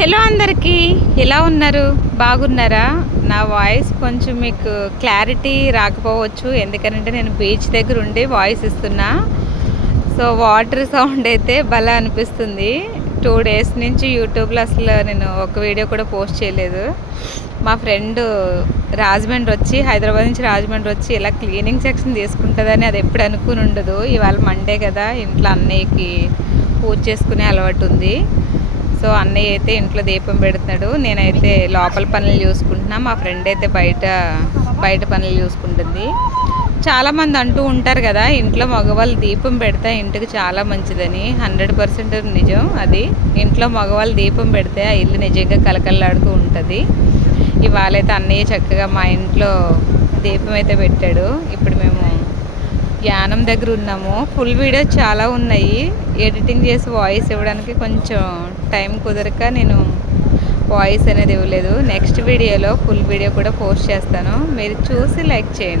Hello అందరికీ, ఎలా ఉన్నారు? బాగున్నారా? నా వాయిస్ కొంచెం మీకు క్లారిటీ రాకపోవచ్చు, ఎందుకంటే నేను బీచ్ దగ్గర ఉండి వాయిస్ ఇస్తున్నా. సో వాటర్ సౌండ్ అయితే భలే అనిపిస్తుంది. 2 డేస్ నుంచి యూట్యూబ్లో అసలు నేను ఒక వీడియో కూడా పోస్ట్ చేయలేదు. మా ఫ్రెండ్ రాజమండ్రి వచ్చి, హైదరాబాద్ నుంచి రాజమండ్రి వచ్చి ఇలా క్లీనింగ్ సెక్షన్ తీసుకుంటుందని అది ఎప్పుడు అనుకుని ఉండదు. ఇవాళ మండే కదా, ఇంట్లో అన్నయ్యకి పూజ చేసుకునే అలవాటు ఉంది. సో అన్నయ్య అయితే ఇంట్లో దీపం పెడుతున్నాడు, నేనైతే లోపల పనులు చూసుకుంటున్నా. మా ఫ్రెండ్ అయితే బయట పనులు చూసుకుంటుంది. చాలామంది అంటూ ఉంటారు కదా, ఇంట్లో మగవాళ్ళు దీపం పెడితే ఇంటికి చాలా మంచిదని. 100% నిజం అది. ఇంట్లో మగవాళ్ళు దీపం పెడితే ఆ ఇల్లు నిజంగా కలకల్లాడుతూ ఉంటుంది. ఇవాళైతే అన్నయ్య చక్కగా మా ఇంట్లో దీపం అయితే పెట్టాడు. ఇప్పుడు మేము యానం దగ్గర ఉన్నాము. ఫుల్ వీడియో చాలా ఉన్నాయి, ఎడిటింగ్ చేసి వాయిస్ ఇవ్వడానికి కొంచెం టైం కుదరక నేను వాయిస్ అనేది ఇవ్వలేదు. నెక్స్ట్ వీడియోలో ఫుల్ వీడియో కూడా పోస్ట్ చేస్తాను, మీరు చూసి లైక్ చేయండి.